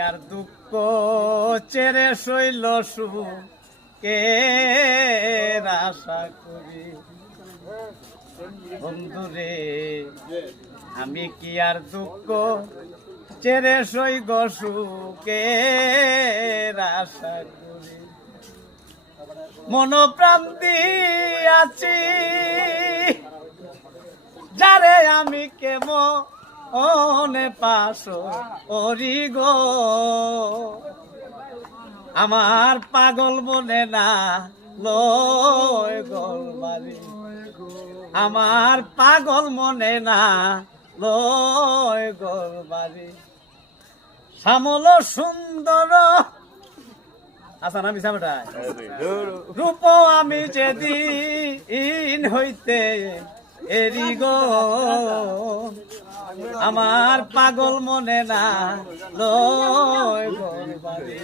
আর দুঃখ চেরে শৈল সুখে আশা করি বন্ধুরে, আমি কি আর দুঃখ চেরে সইগ সুখে আশা করি। মনোপ্রাণ দিয়াছি যারে আমি কেমনে পাশ করি গো, আমার পাগল মনে না লয় গলবাড়ি, আমার পাগল মনে না লয় গলবাড়ি। শ্যামল সুন্দর আচ্ছা না মিশামটা রূপ আমি যেদিন হইতে এরি গো, আমার পাগল মনে না লয় গলবাড়ি।